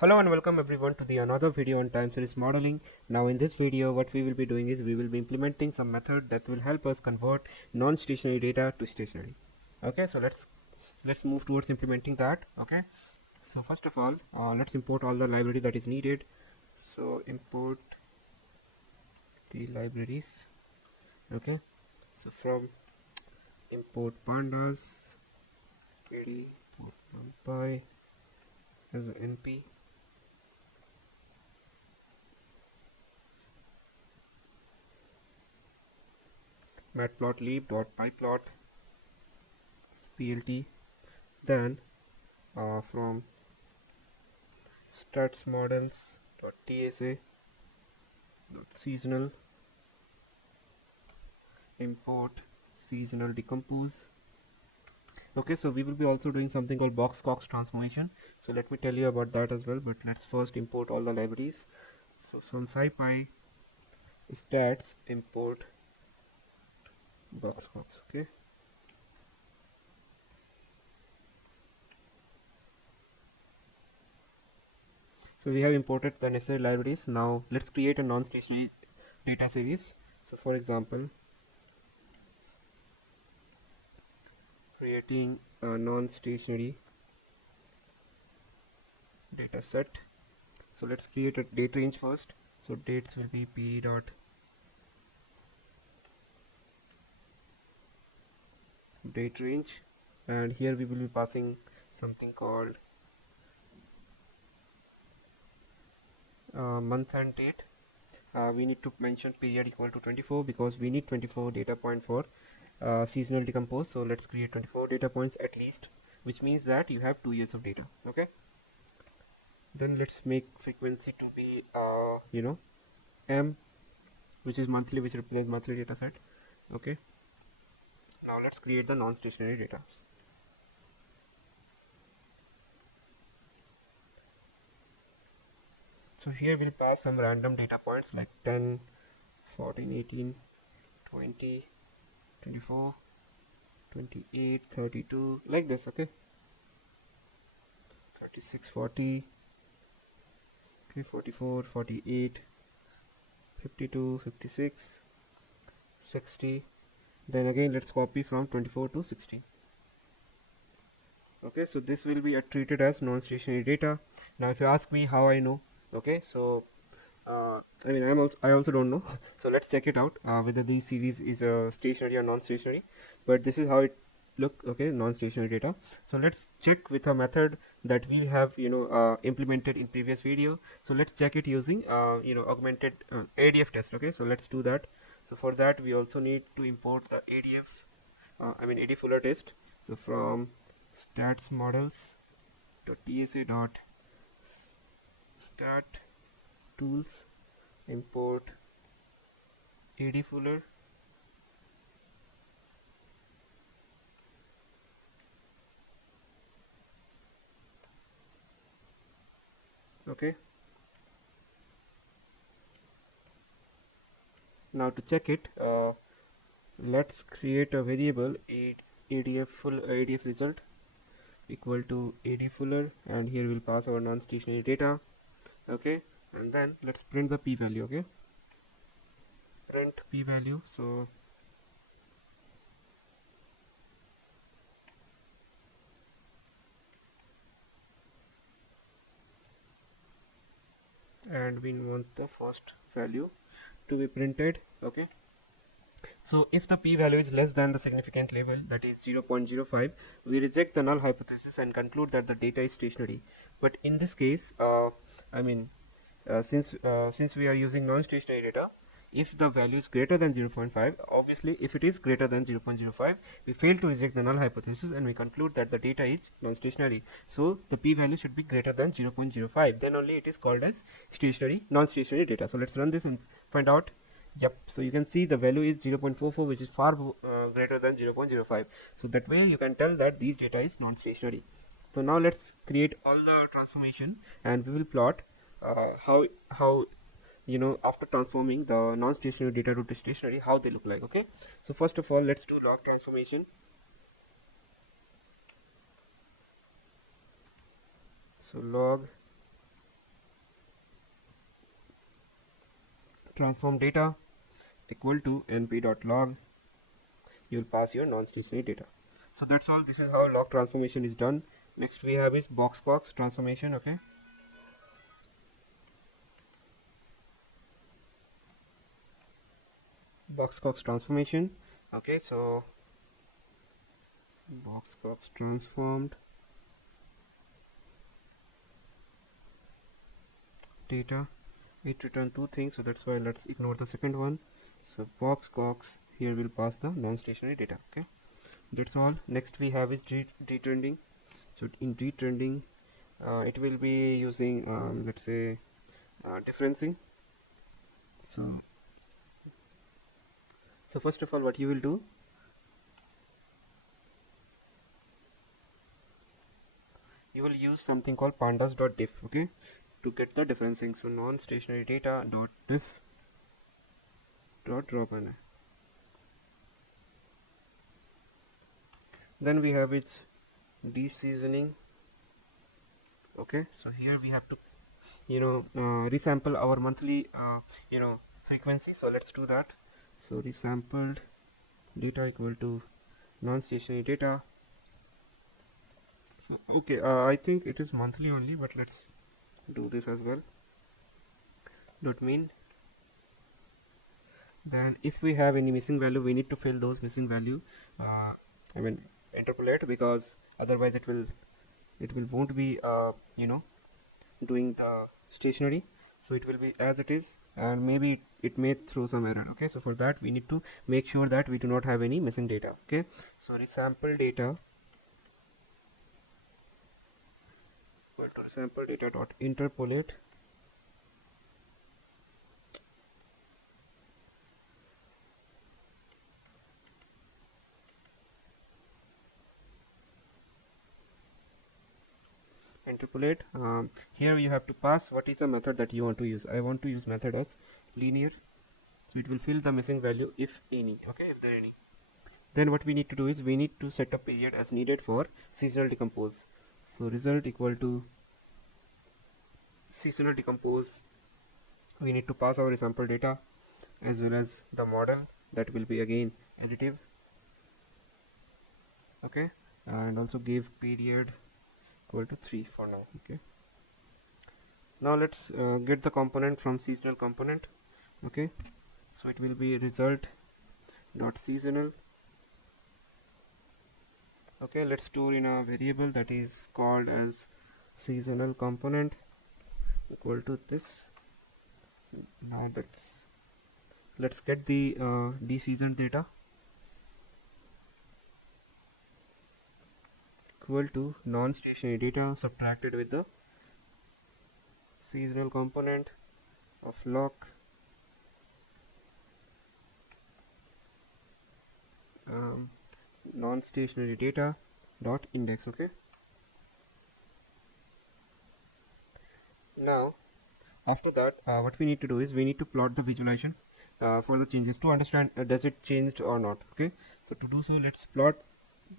Hello and welcome everyone to the another video on time series modeling. Now in this video what we will be doing is we will be implementing some method that will help us convert non-stationary data to stationary. Okay, so let's move towards implementing that. Okay, so first of all let's import all the library that is needed. So import the libraries. Okay, so from import pandas import numpy as an np matplotlib.pyplot plt. Then from stats models.tsa seasonal import seasonal decompose. Okay, so we will be also doing something called box cox transformation, so let me tell you about that as well, but let's first import all the libraries. So from scipy stats import box cox. Okay, so we have imported the necessary libraries. Now let's create a non-stationary data series. So for example, creating a non-stationary data set. So let's create a date range first. So dates will be p dot date range, and here we will be passing something called month and date. We need to mention period equal to 24 because we need 24 data point for seasonal decompose. So let's create 24 data points at least, which means that you have 2 years of data. Okay, then let's make frequency to be m, which is monthly, which represents monthly data set. Okay, now let's create the non-stationary data. So here we'll pass some random data points like 10, 14, 18, 20, 24, 28, 32, like this. Okay, 36, 40, okay, 44, 48, 52, 56, 60. Then again let's copy from 24 to 60. Okay, so this will be treated as non-stationary data. Now if you ask me how I know, okay, so I mean I also don't know. So let's check it out whether the series is stationary or non-stationary, but this is how it look. Okay, non-stationary data. So let's check with a method that we have implemented in previous video. So let's check it using augmented ADF test. Okay, so let's do that. So for that we also need to import the ADF AD-Fuller test. So from stats models.tsa dot stat tools import AD-Fuller. Okay, now to check it, let's create a variable ADF result equal to AD-Fuller, and here we'll pass our non-stationary data. Okay, and then let's print the p-value. Okay, print p-value. So and we want the first value to be printed. Okay, so if the p-value is less than the significant level, that is 0.05, we reject the null hypothesis and conclude that the data is stationary. But in this case, since we are using non-stationary data, if the value is greater than 0.5, obviously if it is greater than 0.05, we fail to reject the null hypothesis and we conclude that the data is non-stationary. So the p-value should be greater than 0.05, then only it is called as stationary non-stationary data. So let's run this and find out. Yep, so you can see the value is 0.44, which is far greater than 0.05. So that way you can tell that these data is non-stationary. So now let's create all the transformation and we will plot how after transforming the non-stationary data to stationary, how they look like. Okay, so first of all let's do log transformation. So log transform data equal to np.log, you will pass your non-stationary data. So that's all. This is how log transformation is done. Next we have is box-box transformation. Okay, box-box transformation. Okay, so box-box transformed data, it returned two things, so that's why let's ignore the second one. So box-box here will pass the non-stationary data. Okay, that's all. Next we have is detrending. So in detrending, it will be using let's say differencing. So first of all, what you will do, you will use something called pandas.diff, okay, to get the differencing. So non-stationary data dot diff dot drop in. Then we have its deseasoning. Okay, so here we have to resample our monthly frequency. So let's do that. So resampled data equal to non-stationary data. So okay, I think it is monthly only, but let's do this as well. Dot mean. Then if we have any missing value, we need to fill those missing value, I mean interpolate, because otherwise it will won't be doing the stationary. So it will be as it is, and maybe it may throw some error. Okay, so for that we need to make sure that we do not have any missing data. Okay, so resample data equal to resample data dot interpolate interpolate. Here you have to pass what is the method that you want to use. I want to use method as linear, so it will fill the missing value if any. Okay, if there any. Then what we need to do is we need to set a period as needed for seasonal decompose. So result equal to seasonal decompose. We need to pass our sample data as well as the model, that will be again additive. Okay, and also give period equal to 3 for now. Okay, now let's get the component from seasonal component. Okay, so it will be result dot seasonal. Okay, let's store in a variable that is called as seasonal component equal to this. Now let's get the deseasoned data equal to non-stationary data subtracted with the seasonal component of lock non-stationary data dot index. Okay, now after that what we need to do is we need to plot the visualization for the changes to understand does it changed or not. Okay, so to do so, let's plot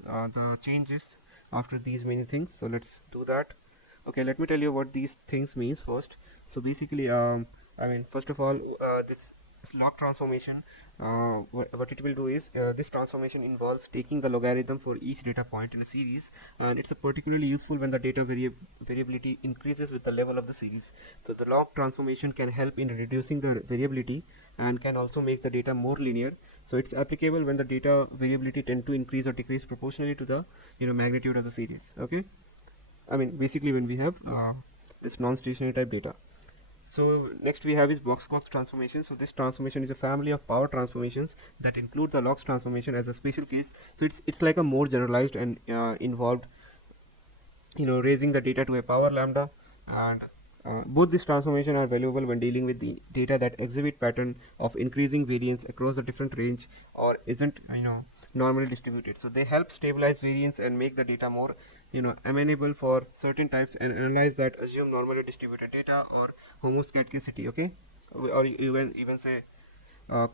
the changes after these many things. So let's do that. Okay, let me tell you what these things means first. So basically I mean, first of all, this log transformation, what it will do is this transformation involves taking the logarithm for each data point in a series, and it's particularly useful when the data variability increases with the level of the series. So the log transformation can help in reducing the variability and can also make the data more linear. So it's applicable when the data variability tend to increase or decrease proportionally to the magnitude of the series. Okay, I mean basically when we have this non-stationary type data. So next we have is box-box transformation. So this transformation is a family of power transformations that include the logs transformation as a special case. So it's like a more generalized and involved, raising the data to a power lambda, and both these transformation are valuable when dealing with the data that exhibit pattern of increasing variance across the different range or isn't normally distributed. So they help stabilize variance and make the data more amenable for certain types and analyze that assume normally distributed data or homoscedasticity. Okay, or even say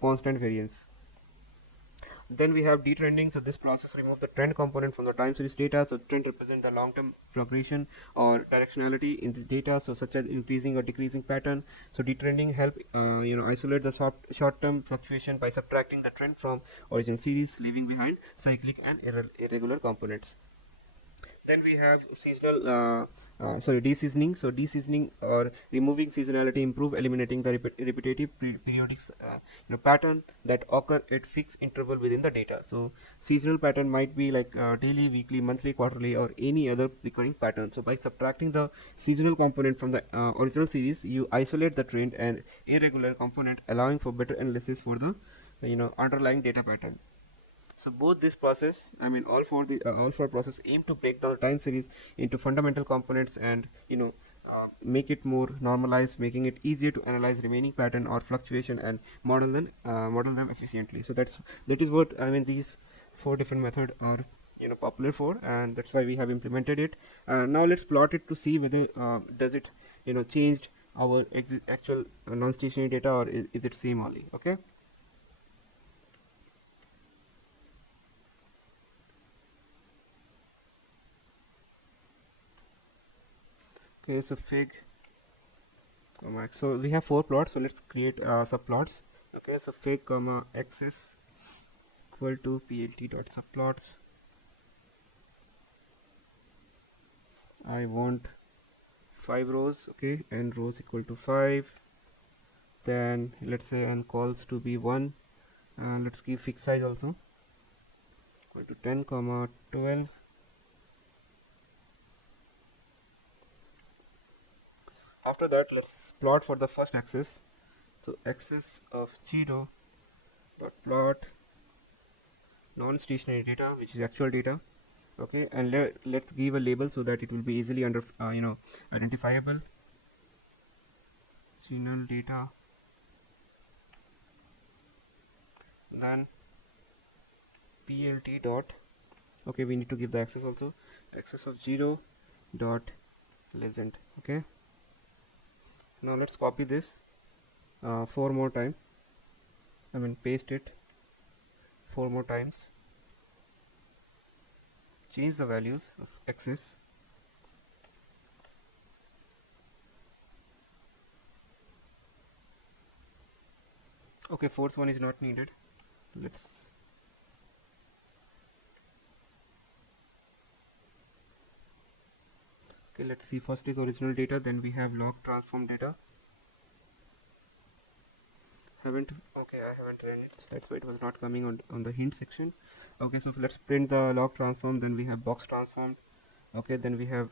constant variance. Then we have detrending. So this process removes the trend component from the time series data. So trend represents the long-term progression or directionality in the data, so such as increasing or decreasing pattern. So detrending help isolate the short-term fluctuation by subtracting the trend from origin series, leaving behind cyclic and irregular components. Then we have seasonal deseasoning. So deseasoning or removing seasonality improve eliminating the repetitive periodic pattern that occur at fixed interval within the data. So seasonal pattern might be like daily, weekly, monthly, quarterly, or any other recurring pattern. So by subtracting the seasonal component from the original series, you isolate the trend and irregular component, allowing for better analysis for the underlying data pattern. So both this process, all four process aim to break down the time series into fundamental components and make it more normalized, making it easier to analyze remaining pattern or fluctuation and model them efficiently. So that is what these four different methods are popular for, and that's why we have implemented it. Now let's plot it to see whether does it changed our actual non-stationary data, or is it same only. Okay. Okay, so fig comma x. So we have four plots, so let's create subplots. Okay, so fig comma x is equal to plt dot subplots. I want 5 rows, okay, and rows equal to 5. Then let's say and calls to be 1. Let's give fixed size also equal to 10 comma 12. After that, let's plot for the first axis. So axis of 0 dot plot non-stationary data, which is actual data. Okay, and let's give a label so that it will be easily identifiable. Signal data. Then plt dot, okay, we need to give the axis also, axis of 0 dot legend. Okay, now let's copy this 4 more times, paste it 4 more times, change the values of axis. Okay, fourth one is not needed. Let's okay, let's see. First is original data, then we have log transform data. I haven't ran it, that's why it was not coming on the hint section. Okay, so let's print the log transform. Then we have box transform. Okay, then we have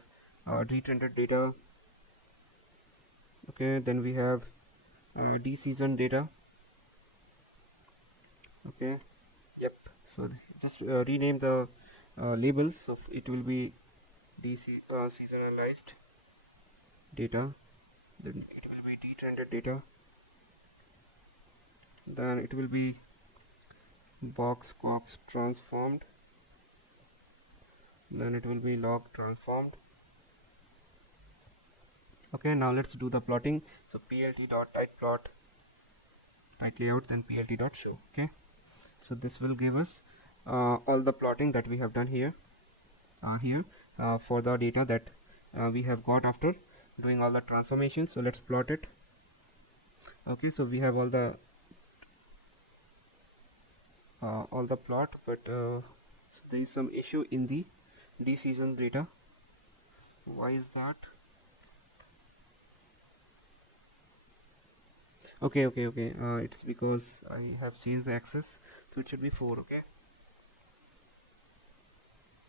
detrended data. Okay, then we have deseason data. Okay, yep. So just rename the labels, so it will be seasonalized data, then it will be detrended data, then it will be box transformed, then it will be log transformed. Okay, now let's do the plotting. So plt dot type plot type layout, then plt dot show. Okay, so this will give us all the plotting that we have done here for the data that we have got after doing all the transformations. So let's plot it. Okay, so we have all the plot, but so there is some issue in the deseason data. Why is that? Okay, it's because I have changed the axis, so it should be 4.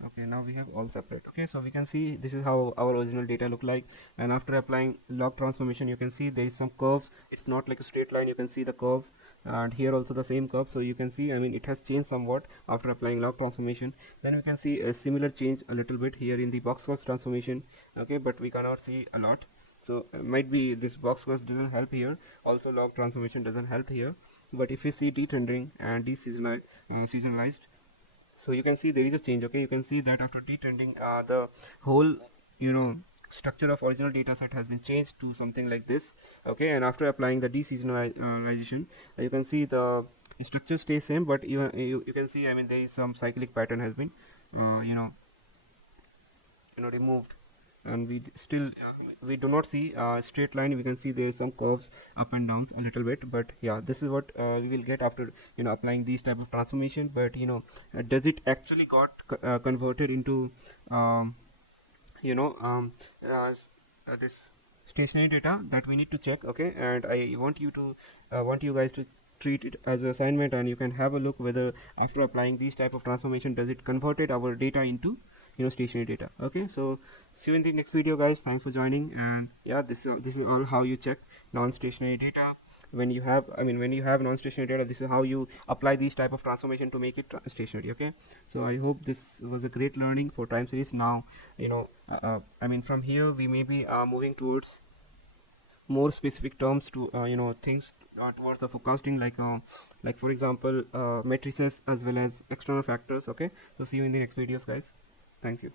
Okay, now we have all separate. Okay, so we can see this is how our original data look like, and after applying log transformation, you can see there is some curves. It's not like a straight line. You can see the curve, and here also the same curve. So you can see, it has changed somewhat after applying log transformation. Then we can see a similar change a little bit here in the box transformation. Okay, but we cannot see a lot. So might be this box doesn't help here. Also log transformation doesn't help here. But if you see detrending and seasonalized, so you can see there is a change. Okay, you can see that after detrending, the whole structure of original data set has been changed to something like this. Okay, and after applying the deseasonalization, you can see the structure stays same, but you can see, I mean, there is some cyclic pattern has been removed, and still we do not see a straight line. We can see there is some curves up and downs a little bit, but yeah, this is what we will get after applying these type of transformation. But does it actually got converted into you know this stationary data? That we need to check. Okay, and I want you guys to treat it as an assignment, and you can have a look whether after applying these type of transformation, does it converted our data into stationary data. Okay, so see you in the next video, guys. Thanks for joining. And yeah, this is all how you check non-stationary data. When you have non-stationary data, this is how you apply these type of transformation to make it stationary. Okay, so I hope this was a great learning for time series. Now from here we may be moving towards more specific terms to things towards the forecasting, like for example matrices as well as external factors. Okay, so see you in the next videos, guys. Thank you.